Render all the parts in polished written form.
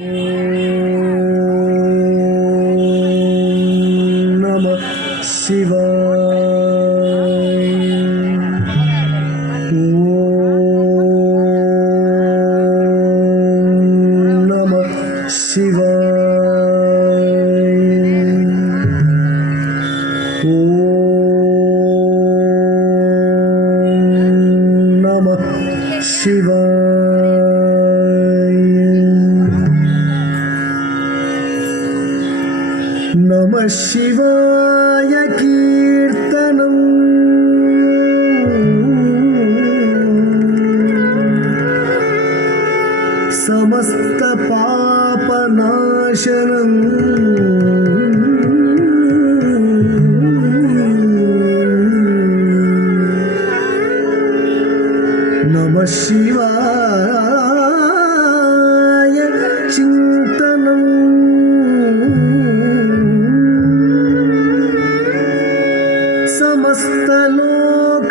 नमः शिवाय। नमः शिवाय। नमः शिवाय। नमः शिवाय कीर्तनम् समस्त पापनाशनम् नमः शिवाय चिन्तनम् समस्तलोक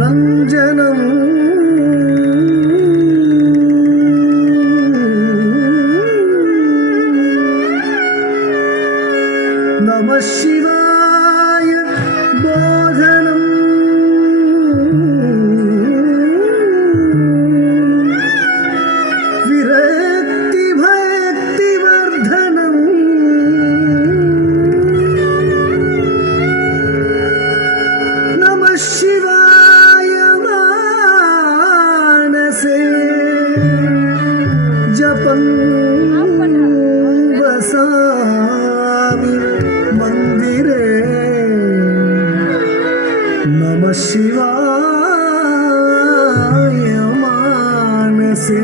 रञ्जनम् नमः शिवाय बोधनम् विरक्ति भक्तिवर्धनम् नमः शिवाय मानसे जपं वसामि मंदिरे नमः शिवाय मानसे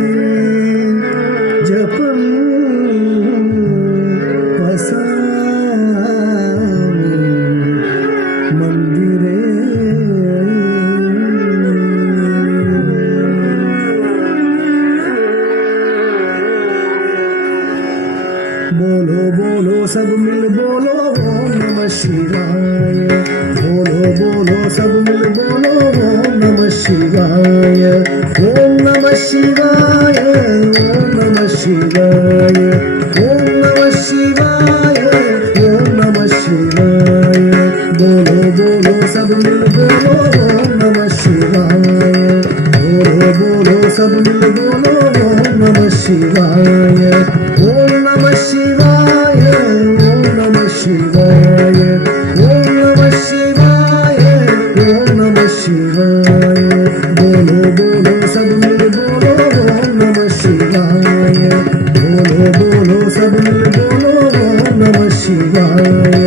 जपं वसामि मंदिरे। बोलो बोलो सब मिल बोलो ओम नमः शिवाय। बोलो बोलो सब मिल बोलो ओम नमः शिवाय। ओम नमः शिवाय। ओम नमः शिवाय। ओम नमः शिवाय। ओम नमः शिवाय। बोलो बोलो सब मिल बोलो ओम नमः शिवाय। बोलो बोलो सब मिल बोलो ओम नमः शिवाय। ओम नमः शिवाय। ओम नमः शिवाय। ओम नमः शिवाय। ओम नमः शिवाय। बोलो बोलो सब मिल बोलो ओम नमः शिवाय। बोलो बोलो सब मिल बोलो ओम नमः शिवाय।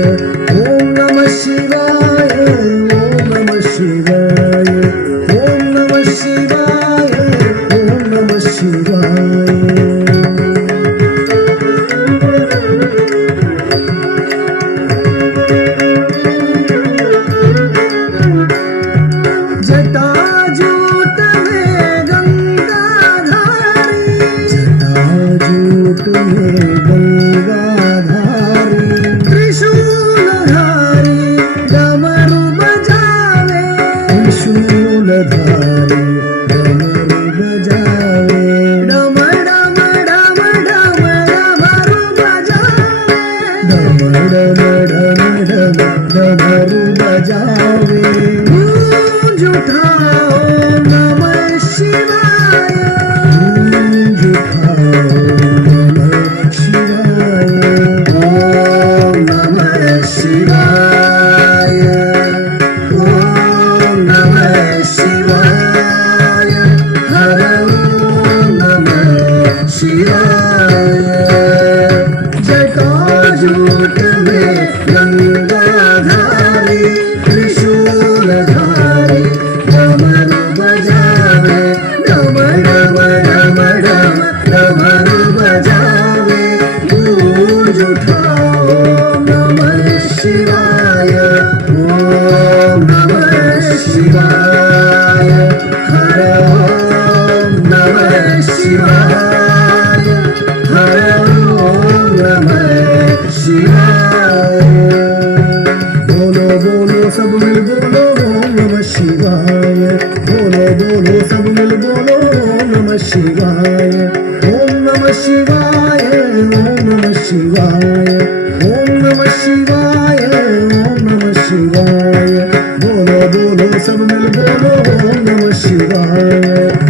ओम नमः शिवाय। ओम नमः शिवाय। ओम नमः शिवाय। ओम नमः शिवाय। जटाजूट में गंगाधारी जटाजूट में गंगाधारी त्रिशूलधारी डमरू बजावे त्रिशूलधारी डमरू बजावे डम डम डम डम डमरू बजावे डम डम डम डम डमरू बजावे। उठाओ नमः शिवाय। उठाओ नमः शिवाय। ओम नमः शिवाय। ओम नमः शिवाय। हर ओम नमः शिवाय। जटाजूट में गंगाधारी त्रिशूलधारी डमरू बजावे डम डम डम डम डमरू बजावे। गूंज उठाओ नमः शिवाय। ओम नमः शिवाय। हर ओम नमः शिवाय। हर ओम नमः शिवाय। शिवाय ओम नमः शिवाय ओम नमः शिवाय बोलो बोलो सब मिल बोलो ओम नमः शिवाय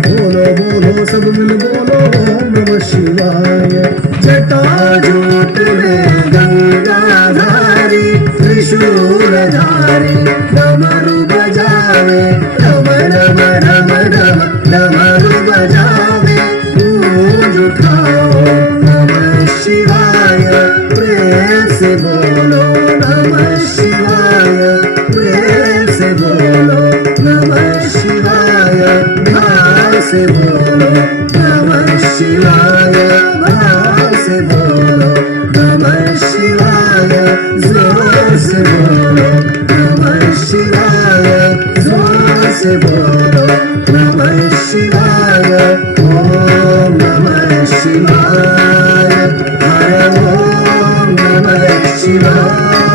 बोलो बोलो सब मिल बोलो ओम नमः शिवाय जटाजूट में गंगाधारी त्रिशूलधारी डमरू बजावे डम डम डम डम डमरू बजावे गूंज उठाओ नमः शिवाय प्रेम से बोलो नमः शिवाय प्रेम से बोलो नमः शिवाय भाव से बोलो नमः शिवाय भाव से बोलो नमः शिवाय जोर से बोलो नमः शिवाय जोर से बोलो नमः शिवाय ओम नमः शिवाय हर ओम नमः शिवाय